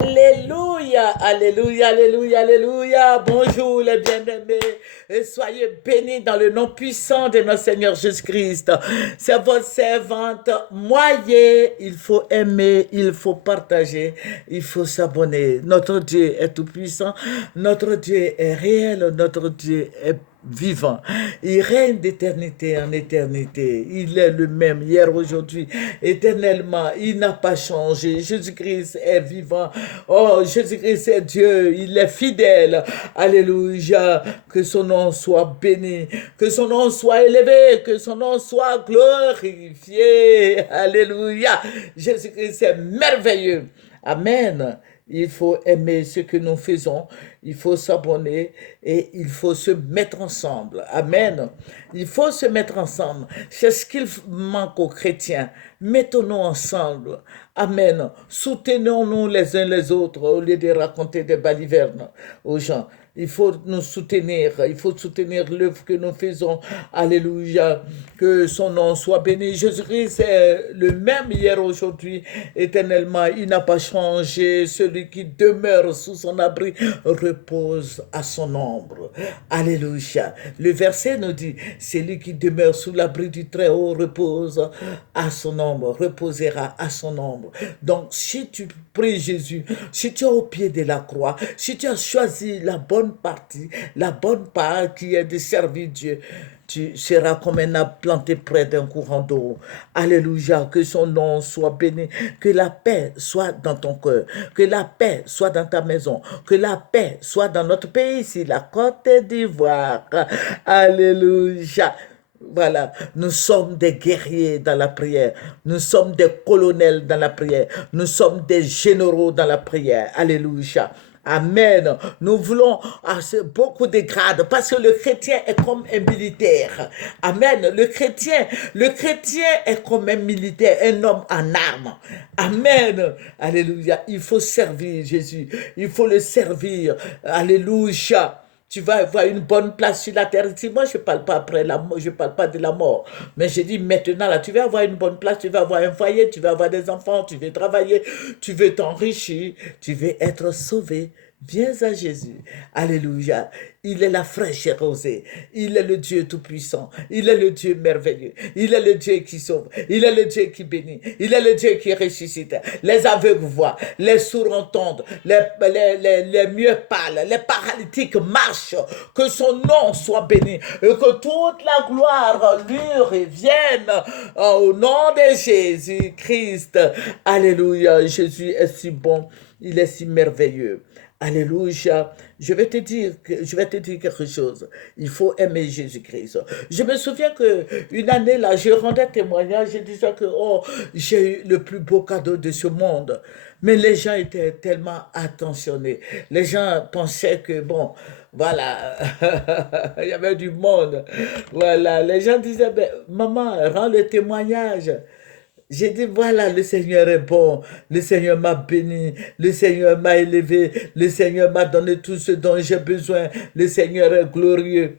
Alléluia, alléluia, alléluia, alléluia. Bonjour les bien-aimés. Et soyez bénis dans le nom puissant de notre Seigneur Jésus-Christ. C'est votre servante Moyer. Il faut aimer, il faut partager, il faut s'abonner. Notre Dieu est tout puissant, notre Dieu est réel, notre Dieu est vivant. Il règne d'éternité en éternité. Il est le même hier, aujourd'hui, éternellement. Il n'a pas changé. Jésus-Christ est vivant. Oh, Jésus-Christ est Dieu. Il est fidèle. Alléluia. Que son nom soit béni. Que son nom soit élevé. Que son nom soit glorifié. Alléluia. Jésus-Christ est merveilleux. Amen. Il faut aimer ce que nous faisons, il faut s'abonner et il faut se mettre ensemble. Amen. Il faut se mettre ensemble. C'est ce qu'il manque aux chrétiens. Mettons-nous ensemble. Amen. Soutenons-nous les uns les autres au lieu de raconter des balivernes aux gens. Il faut nous soutenir. Il faut soutenir l'œuvre que nous faisons. Alléluia. Que son nom soit béni. Jésus-Christ est le même hier, aujourd'hui, éternellement. Il n'a pas changé. Celui qui demeure sous son abri repose à son ombre. Alléluia. Le verset nous dit, celui qui demeure sous l'abri du Très-Haut repose à son ombre, reposera à son ombre. Donc, si tu pries Jésus, si tu es au pied de la croix, si tu as choisi la bonne partie, la bonne part qui est de servir Dieu, tu seras comme un arbre planté près d'un courant d'eau. Alléluia, que son nom soit béni, que la paix soit dans ton cœur, que la paix soit dans ta maison, que la paix soit dans notre pays ici, la Côte d'Ivoire. Alléluia. Voilà, nous sommes des guerriers dans la prière, nous sommes des colonels dans la prière, nous sommes des généraux dans la prière. Alléluia. Amen. Nous voulons beaucoup de grades parce que le chrétien est comme un militaire. Amen. Le chrétien est comme un militaire, un homme en armes. Amen. Alléluia. Il faut servir Jésus. Il faut le servir. Alléluia. Tu vas avoir une bonne place sur la terre. Ici, moi, je ne parle pas après la mort, je parle pas de la mort. Mais je dis maintenant, là, tu vas avoir une bonne place, tu vas avoir un foyer, tu vas avoir des enfants, tu veux travailler, tu veux t'enrichir, tu veux être sauvé. Viens à Jésus. Alléluia. Il est la fraîche rosée. Il est le Dieu tout-puissant. Il est le Dieu merveilleux. Il est le Dieu qui sauve. Il est le Dieu qui bénit. Il est le Dieu qui ressuscite. Les aveugles voient, les sourds entendent, les mieux parlent, les paralytiques marchent. Que son nom soit béni et que toute la gloire lui revienne au nom de Jésus-Christ. Alléluia. Jésus est si bon. Il est si merveilleux. Alléluia. Je vais te dire quelque chose. Il faut aimer Jésus-Christ. Je me souviens qu'une année, là, je rendais témoignage, je disais que, oh, j'ai eu le plus beau cadeau de ce monde. Mais les gens étaient tellement attentionnés. Les gens pensaient que, bon, voilà, il y avait du monde. Voilà, les gens disaient, ben, maman, rends le témoignage. J'ai dit, voilà, le Seigneur est bon, le Seigneur m'a béni, le Seigneur m'a élevé, le Seigneur m'a donné tout ce dont j'ai besoin, le Seigneur est glorieux.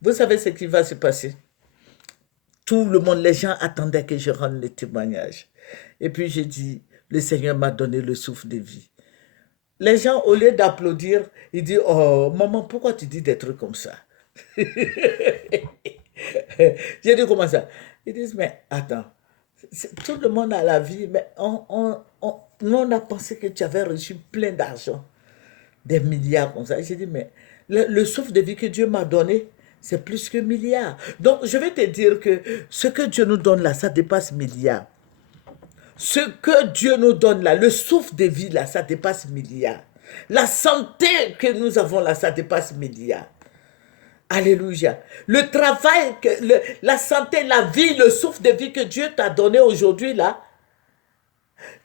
Vous savez ce qui va se passer? Tout le monde, les gens attendaient que je rende le témoignage. Et puis j'ai dit, le Seigneur m'a donné le souffle de vie. Les gens, au lieu d'applaudir, ils disent, oh, maman, pourquoi tu dis des trucs comme ça? J'ai dit, comment ça? Ils disent, mais attends. Tout le monde a la vie, mais nous, on a pensé que tu avais reçu plein d'argent, des milliards comme ça. J'ai dit, mais le souffle de vie que Dieu m'a donné, c'est plus que milliards. Donc, je vais te dire que ce que Dieu nous donne là, ça dépasse milliards. Ce que Dieu nous donne là, le souffle de vie là, ça dépasse milliards. La santé que nous avons là, ça dépasse milliards. Alléluia. Le travail, la santé, la vie, le souffle de vie que Dieu t'a donné aujourd'hui, là,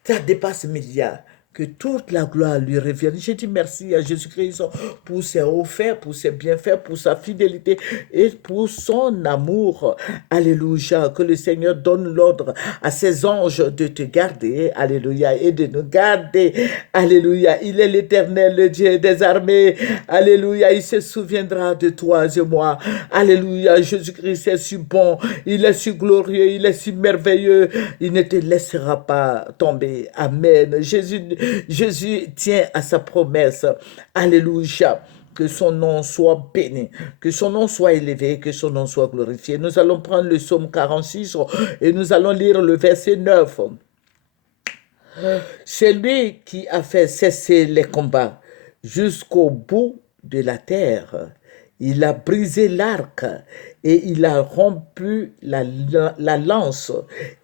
ça dépasse milliards. Que toute la gloire lui revienne. Je dis merci à Jésus-Christ pour ses offerts, pour ses bienfaits, pour sa fidélité et pour son amour. Alléluia. Que le Seigneur donne l'ordre à ses anges de te garder. Alléluia. Et de nous garder. Alléluia. Il est l'Éternel, le Dieu des armées. Alléluia. Il se souviendra de toi et moi. Alléluia. Jésus-Christ est si bon. Il est si glorieux. Il est si merveilleux. Il ne te laissera pas tomber. Amen. Jésus Jésus tient à sa promesse. Alléluia. Que son nom soit béni, que son nom soit élevé, que son nom soit glorifié. Nous allons prendre le psaume 46 et nous allons lire le verset 9. C'est lui qui a fait cesser les combats jusqu'au bout de la terre. Il a brisé l'arc et il a rompu la lance.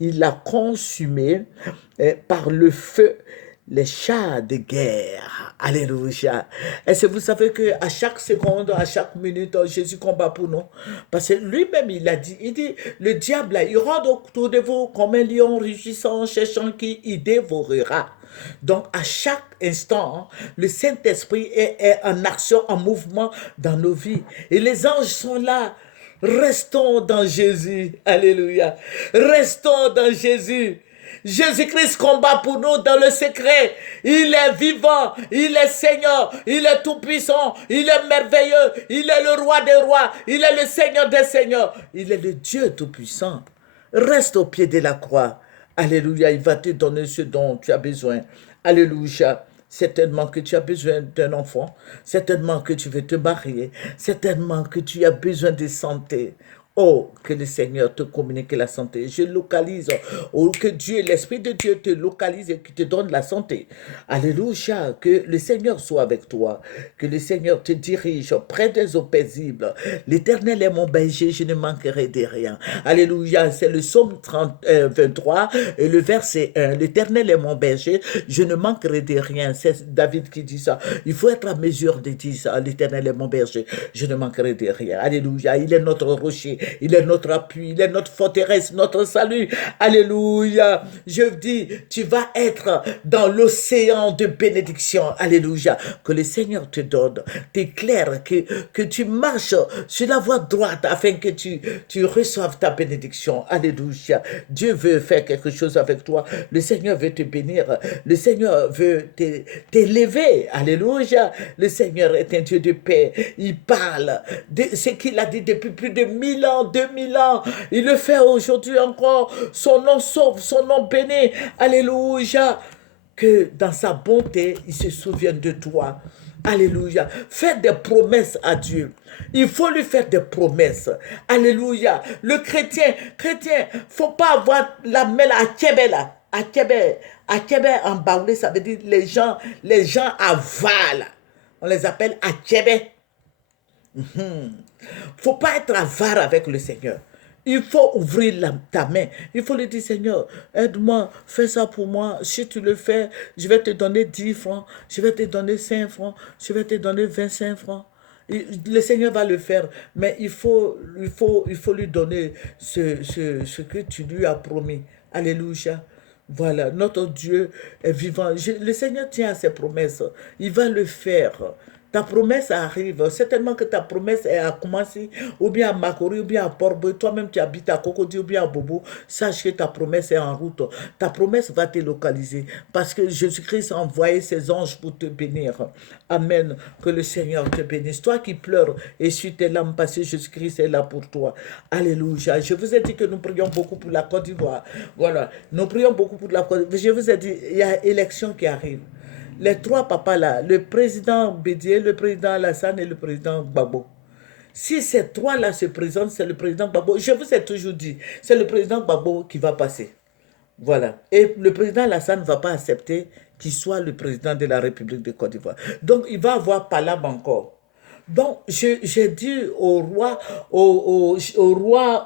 Il a consumé par le feu les chars de guerre. Alléluia. Est-ce que vous savez qu'à chaque seconde, à chaque minute, Jésus combat pour nous? Parce que lui-même, il dit, le diable, là, il rôde autour de vous comme un lion rugissant, cherchant qui il dévorera. Donc, à chaque instant, le Saint-Esprit est en action, en mouvement dans nos vies. Et les anges sont là. Restons dans Jésus. Alléluia. Restons dans Jésus. Jésus-Christ combat pour nous dans le secret. Il est vivant, il est Seigneur, il est tout-puissant, il est merveilleux, il est le roi des rois, il est le Seigneur des seigneurs, il est le Dieu tout-puissant. Reste au pied de la croix. Alléluia, il va te donner ce dont tu as besoin. Alléluia. Certainement que tu as besoin d'un enfant, certainement que tu veux te marier, certainement que tu as besoin de santé. Oh, que le Seigneur te communique la santé. Je localise. Oh, que Dieu, l'Esprit de Dieu te localise et qui te donne la santé. Alléluia. Que le Seigneur soit avec toi. Que le Seigneur te dirige près des eaux paisibles. L'Éternel est mon berger, je ne manquerai de rien. Alléluia. C'est le psaume 23 et le verset 1. L'Éternel est mon berger, je ne manquerai de rien. C'est David qui dit ça. Il faut être à mesure de dire ça. L'Éternel est mon berger, je ne manquerai de rien. Alléluia. Il est notre rocher. Il est notre appui, il est notre forteresse, notre salut. Alléluia. Je dis, tu vas être dans l'océan de bénédiction. Alléluia. Que le Seigneur te donne, t'éclaire, que tu marches sur la voie droite afin que tu reçoives ta bénédiction. Alléluia. Dieu veut faire quelque chose avec toi. Le Seigneur veut te bénir. Le Seigneur veut t'élever. Alléluia. Le Seigneur est un Dieu de paix. Il parle de ce qu'il a dit depuis plus de 1000 ans. 2000 ans, il le fait aujourd'hui encore. Son nom sauve, son nom bénit. Alléluia. Que dans sa bonté, il se souvienne de toi. Alléluia. Fais des promesses à Dieu. Il faut lui faire des promesses. Alléluia. Le chrétien, faut pas avoir la mêle à Kébé à Kébé en baoulé, ça veut dire les gens avalent. On les appelle à Kébé. Faut pas être avare avec le Seigneur. Il faut ouvrir ta main. Il faut lui dire, Seigneur, aide-moi, fais ça pour moi. Si tu le fais, je vais te donner 10 francs, je vais te donner 5 francs, je vais te donner 25 francs. Le Seigneur va le faire, mais il faut lui donner ce que tu lui as promis. Alléluia. Voilà, notre Dieu est vivant. Le Seigneur tient à ses promesses. Il va le faire. Ta promesse arrive. Certainement que ta promesse est à commencer ou bien à Makori, ou bien à Port-Boué. Toi-même, tu habites à Cocody ou bien à Bobo. Sache que ta promesse est en route. Ta promesse va te localiser parce que Jésus-Christ a envoyé ses anges pour te bénir. Amen. Que le Seigneur te bénisse. Toi qui pleures, essuie tes larmes parce que Jésus-Christ est là pour toi. Alléluia. Je vous ai dit que nous prions beaucoup pour la Côte d'Ivoire. Voilà. Nous prions beaucoup pour la Côte d'Ivoire. Je vous ai dit, il y a élection qui arrive. Les trois papas là, le président Bédié, le président Alassane et le président Gbagbo. Si ces trois-là se présentent, c'est le président Gbagbo. Je vous ai toujours dit, c'est le président Gbagbo qui va passer. Voilà. Et le président Alassane ne va pas accepter qu'il soit le président de la République de Côte d'Ivoire. Donc, il va avoir Palab encore. Donc, j'ai dit au roi,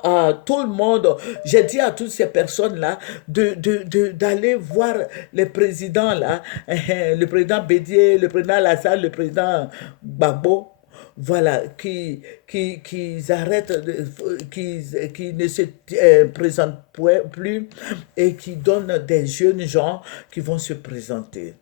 à tout le monde, j'ai dit à toutes ces personnes-là d'aller voir les présidents là, le président Bédié, le président Alassane, le président Gbagbo, voilà, qui arrêtent, qui ne se présentent plus et qui donnent des jeunes gens qui vont se présenter.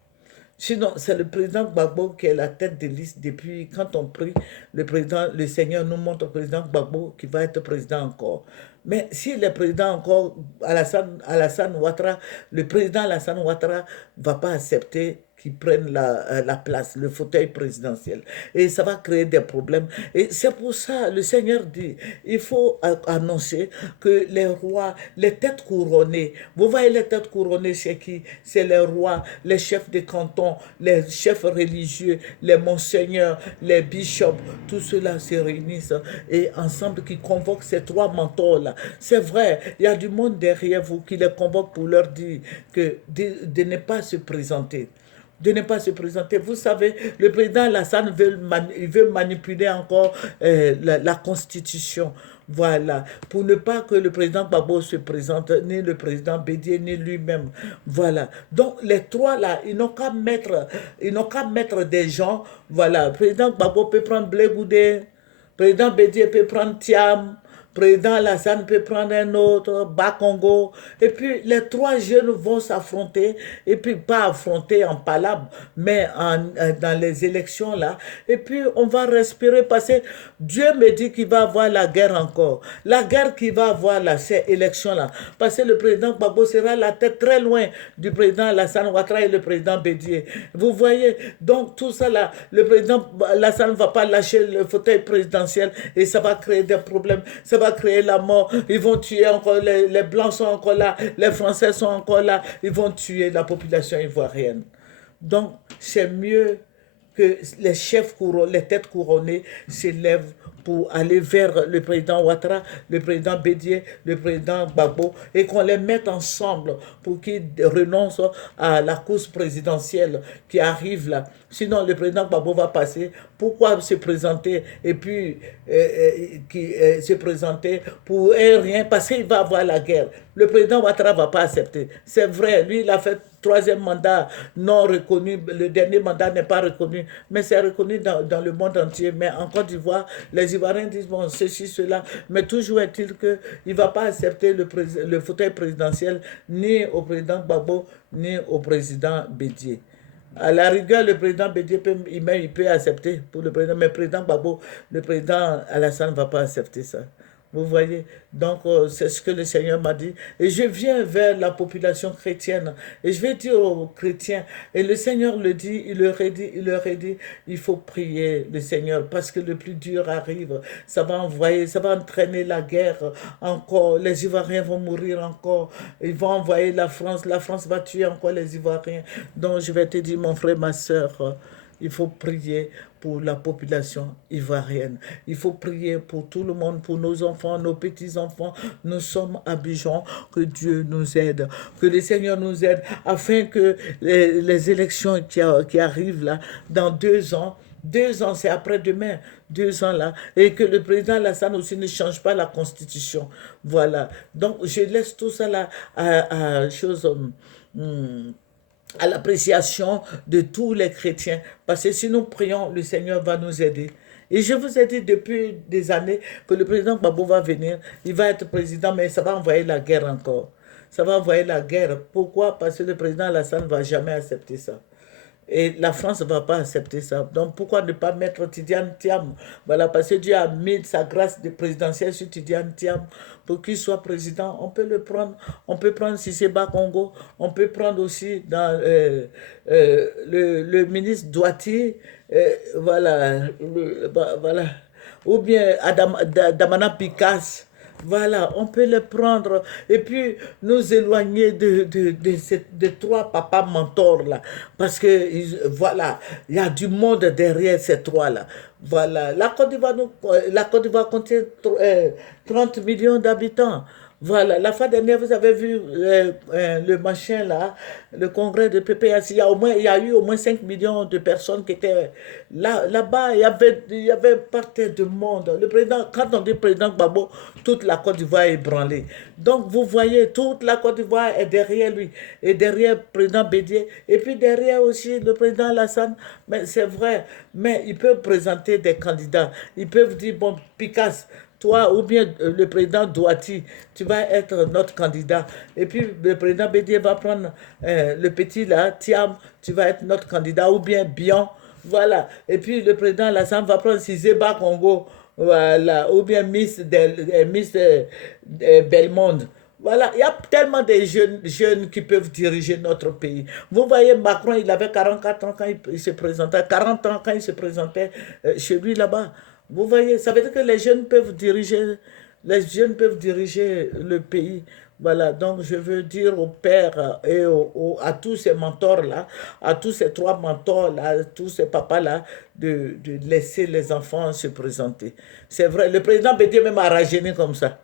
Sinon, c'est le président Gbagbo qui est la tête de liste depuis quand on prie, le Seigneur nous montre le président Gbagbo qui va être président encore. Mais si le président encore, Alassane Ouattara, le président Alassane Ouattara ne va pas accepter qui prennent la place, le fauteuil présidentiel. Et ça va créer des problèmes. Et c'est pour ça, le Seigneur dit, il faut annoncer que les rois, les têtes couronnées, vous voyez les têtes couronnées, c'est qui? C'est les rois, les chefs des cantons, les chefs religieux, les monseigneurs, les bishops, tout cela se réunissent et ensemble qui convoquent ces trois mentors-là. C'est vrai, il y a du monde derrière vous qui les convoque pour leur dire que de ne pas se présenter, de ne pas se présenter. Vous savez, le président Alassane il veut manipuler encore la Constitution. Voilà, pour ne pas que le président Gbagbo se présente, ni le président Bédié, ni lui-même. Voilà. Donc, les trois là, ils n'ont qu'à mettre des gens. Voilà, le président Gbagbo peut prendre Blé Goudé, le président Bédié peut prendre Thiam, président Alassane peut prendre un autre, Bakongo, et puis les trois jeunes vont s'affronter, et puis pas affronter en palabre, mais dans les élections là, et puis on va respirer, parce que Dieu me dit qu'il va avoir la guerre encore, la guerre qu'il va avoir là, ces élections là, parce que le président Gbagbo sera la tête très loin du président Alassane Ouattara et le président Bédié. Vous voyez, donc tout ça là, le président Alassane ne va pas lâcher le fauteuil présidentiel, et ça va créer des problèmes, ça va créer la mort, ils vont tuer encore, les Blancs sont encore là, les Français sont encore là, ils vont tuer la population ivoirienne. Donc, c'est mieux que les chefs couronnées, les têtes couronnées s'élèvent pour aller vers le président Ouattara, le président Bédié, le président Gbagbo, et qu'on les mette ensemble pour qu'ils renoncent à la course présidentielle qui arrive là. Sinon, le président Gbagbo va passer. Pourquoi se présenter et puis se présenter pour rien? Parce qu'il va avoir la guerre. Le président Ouattara ne va pas accepter. C'est vrai, lui, il a fait troisième mandat non reconnu. Le dernier mandat n'est pas reconnu, mais c'est reconnu dans le monde entier. Mais en Côte d'Ivoire, les Ivoiriens disent, bon, ceci, cela. Mais toujours est-il qu'il ne va pas accepter le fauteuil présidentiel ni au président Gbagbo, ni au président Bédié. À la rigueur, le président Bédié il peut accepter pour le président, mais le président Gbagbo, le président Alassane ne va pas accepter ça. Vous voyez, donc c'est ce que le Seigneur m'a dit. Et je viens vers la population chrétienne. Et je vais dire aux chrétiens, et le Seigneur le dit, il leur a dit, il faut prier le Seigneur, parce que le plus dur arrive. Ça va entraîner la guerre encore. Les Ivoiriens vont mourir encore. Ils vont envoyer la France va tuer encore les Ivoiriens. Donc je vais te dire, mon frère, ma soeur, il faut prier pour la population ivoirienne. Il faut prier pour tout le monde, pour nos enfants, nos petits-enfants. Nous sommes à Abidjan. Que Dieu nous aide, que le Seigneur nous aide, afin que les élections qui arrivent là, dans 2 ans, 2 ans, c'est après-demain, 2 ans là, et que le président Alassane aussi ne change pas la constitution. Voilà. Donc, je laisse tout ça là à l'appréciation de tous les chrétiens. Parce que si nous prions, le Seigneur va nous aider. Et je vous ai dit depuis des années que le président Gbagbo va venir, il va être président, mais ça va envoyer la guerre encore. Ça va envoyer la guerre. Pourquoi? Parce que le président Alassane ne va jamais accepter ça. Et la France ne va pas accepter ça. Donc pourquoi ne pas mettre Tidiane Thiam? Voilà, parce que Dieu a mis sa grâce de présidentielle sur Tidiane Thiam pour qu'il soit président. On peut le prendre. On peut prendre Cissé Congo. On peut prendre aussi dans, le ministre Douati. Voilà, voilà. Ou bien Damana Picasse. Voilà, on peut les prendre et puis nous éloigner de 3 papas mentors là. Parce que, voilà, il y a du monde derrière ces 3 là. Voilà, la Côte d'Ivoire contient 30 millions d'habitants. Voilà, la fois dernière, vous avez vu le machin là, le congrès de PPS, il y a eu au moins 5 millions de personnes qui étaient là-bas, il y avait partout de monde. Le président, quand on dit président Gbagbo, toute la Côte d'Ivoire est ébranlée. Donc vous voyez, toute la Côte d'Ivoire est derrière lui, et derrière le président Bédié, et puis derrière aussi le président Alassane. Mais c'est vrai, mais ils peuvent présenter des candidats, ils peuvent dire, bon, Picasse, toi ou bien le président Douati, tu vas être notre candidat. Et puis le président Bédié va prendre le petit là, Thiam, tu vas être notre candidat, ou bien Bion, voilà. Et puis le président Alassane va prendre Cissé Congo, voilà, ou bien Miss Belmonde. Voilà, il y a tellement de jeunes qui peuvent diriger notre pays. Vous voyez, Macron, il avait 44 ans quand il se présentait, 40 ans quand il se présentait chez lui là-bas. Vous voyez, ça veut dire que les jeunes peuvent diriger le pays. Voilà, donc je veux dire au père et à tous ces mentors-là, à tous ces trois mentors-là, à tous ces papas-là, de laisser les enfants se présenter. C'est vrai, le président Bédier même a rajeuni comme ça.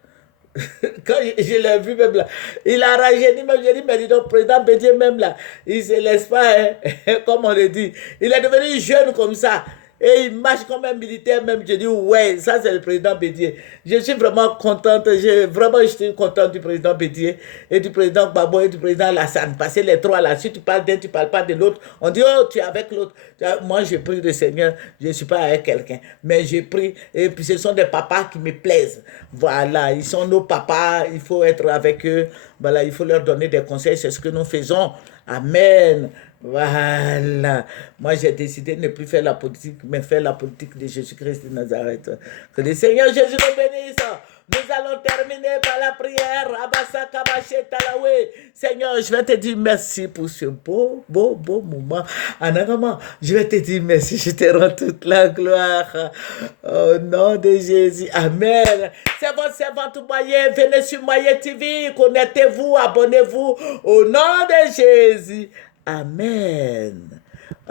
Quand je l'ai vu même là, il a rajeuni même, j'ai dit, mais dis donc, président Bédier même là, il ne se laisse pas, hein, comme on le dit. Il est devenu jeune comme ça. Et il marche comme un militaire même. Je dis, ouais, ça c'est le président Bédier. Je suis vraiment contente, je suis contente du président Bédier et du président Gbagbo et du président Alassane. Parce que les trois là, si tu parles d'un, tu ne parles pas de l'autre. On dit, oh, tu es avec l'autre. Moi, j'ai pris le Seigneur, je ne suis pas avec quelqu'un. Mais j'ai pris, et puis ce sont des papas qui me plaisent. Voilà, ils sont nos papas, il faut être avec eux. Voilà, il faut leur donner des conseils, c'est ce que nous faisons. Amen. Voilà. Moi, j'ai décidé de ne plus faire la politique, mais faire la politique de Jésus-Christ de Nazareth. Que le Seigneur Jésus nous bénisse. Nous allons terminer par la prière. Abassa Kabaché Talawe. Seigneur, je vais te dire merci pour ce beau moment. Anagama, je vais te dire merci. Je te rends toute la gloire. Au nom de Jésus. Amen. C'est votre servante Moyen. Venez sur Moyen TV. Connectez-vous, abonnez-vous. Au nom de Jésus. Amen.